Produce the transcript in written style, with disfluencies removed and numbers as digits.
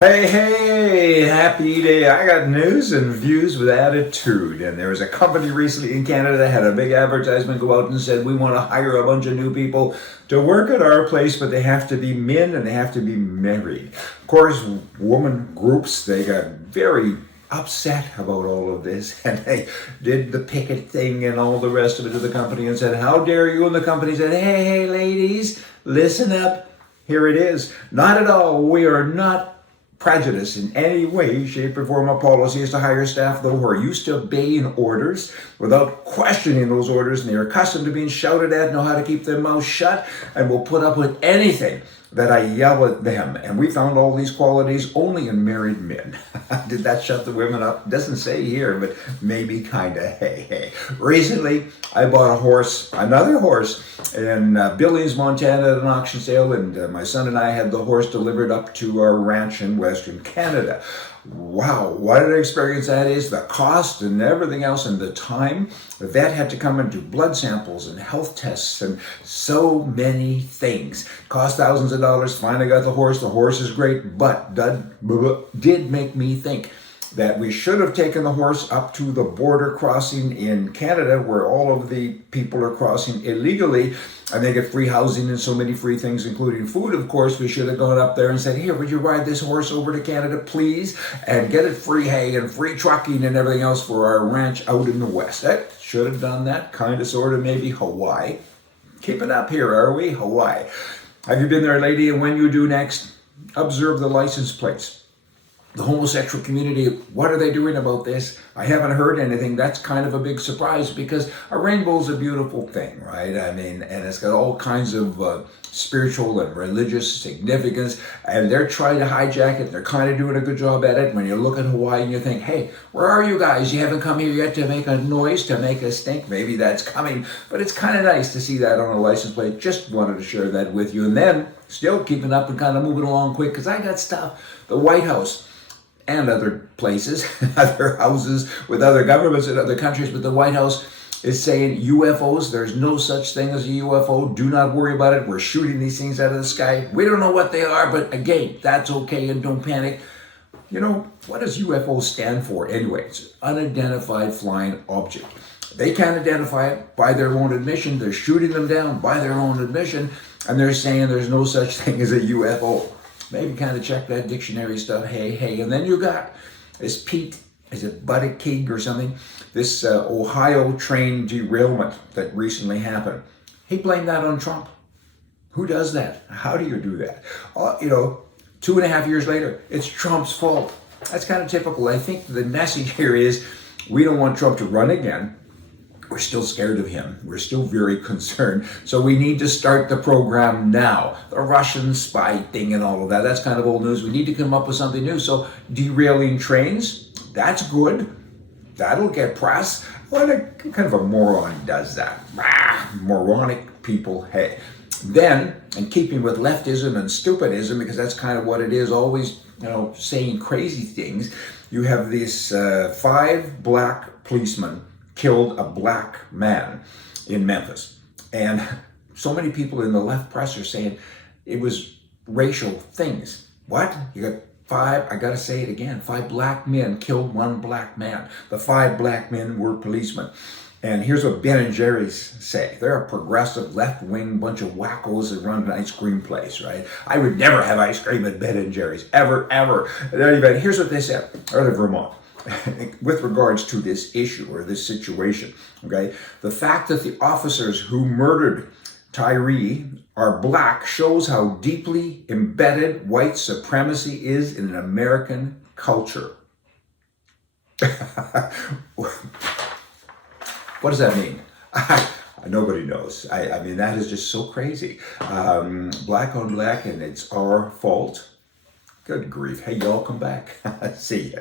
Hey, happy day. I got news and views with attitude. And there was a company recently in Canada that had a big advertisement go out and said, we want to hire a bunch of new people to work at our place, but they have to be men and they have to be married. Of course, woman groups, they got very upset about all of this, and they did the picket thing and all the rest of it to the company and said, how dare you? And the company said, hey, ladies, listen up. Here it is. Not at all. We are not prejudice in any way, shape, or form. Of policy is to hire staff, though, who are used to obeying orders without questioning those orders, and they're accustomed to being shouted at, know how to keep their mouths shut, and will put up with anything that I yell at them. And we found all these qualities only in married men. Did that shut the women up? Doesn't say here, but maybe kind of. Hey. Recently, I bought a horse, another horse, in Billings, Montana at an auction sale, and my son and I had the horse delivered up to our ranch in Western Canada. Wow, what an experience that is. The cost and everything else and the time. The vet had to come and do blood samples and health tests and so many things. Cost thousands of dollars. Finally got the horse. The horse is great, but did make me think that we should have taken the horse up to the border crossing in Canada where all of the people are crossing illegally and they get free housing and so many free things, including food. Of course, we should have gone up there and said, here, would you ride this horse over to Canada, please? And get it free hay and free trucking and everything else for our ranch out in the West. Should have done that, kind of, sort of, maybe Hawaii. Keep it up here, are we? Hawaii. Have you been there, lady? And when you do next, observe the license plates. The homosexual community, what are they doing about this? I haven't heard anything. That's kind of a big surprise because a rainbow is a beautiful thing, right? I mean, and it's got all kinds of spiritual and religious significance, and they're trying to hijack it. They're kind of doing a good job at it. When you look at Hawaii and you think, hey, where are you guys? You haven't come here yet to make a noise, to make a stink. Maybe that's coming, but it's kind of nice to see that on a license plate. Just wanted to share that with you. And then still keeping up and kind of moving along quick because I got stuff. The White House and other places, other houses with other governments in other countries, but the White House is saying UFOs, there's no such thing as a UFO. Do not worry about it. We're shooting these things out of the sky. We don't know what they are, but again, that's okay and don't panic. You know, what does UFO stand for anyway? It's unidentified flying object. They can't identify it by their own admission. They're shooting them down by their own admission, and they're saying there's no such thing as a UFO. Maybe kind of check that dictionary stuff, hey. And then you got this Pete, is it Buttigieg or something? This Ohio train derailment that recently happened. He blamed that on Trump. Who does that? How do you do that? 2.5 years later, it's Trump's fault. That's kind of typical. I think the message here is we don't want Trump to run again. We're still scared of him. We're still very concerned. So we need to start the program now. The Russian spy thing and all of that, that's kind of old news. We need to come up with something new. So derailing trains, that's good. That'll get press. What kind of a moron does that? Moronic people, hey. Then, in keeping with leftism and stupidism, because that's kind of what it is, always, saying crazy things, you have these 5 black policemen killed a black man in Memphis. And so many people in the left press are saying it was racial things. What? You got 5, I gotta say it again, 5 black men killed 1 black man. The 5 black men were policemen. And here's what Ben and Jerry's say. They're a progressive left-wing bunch of wackos that run an ice cream place, right? I would never have ice cream at Ben and Jerry's, ever. Anyway, here's what they said, out of Vermont. With regards to this issue or this situation, okay? The fact that the officers who murdered Tyre are black shows how deeply embedded white supremacy is in an American culture. What does that mean? Nobody knows. I mean, that is just so crazy. Black on black, and it's our fault. Good grief. Hey, y'all come back. See ya.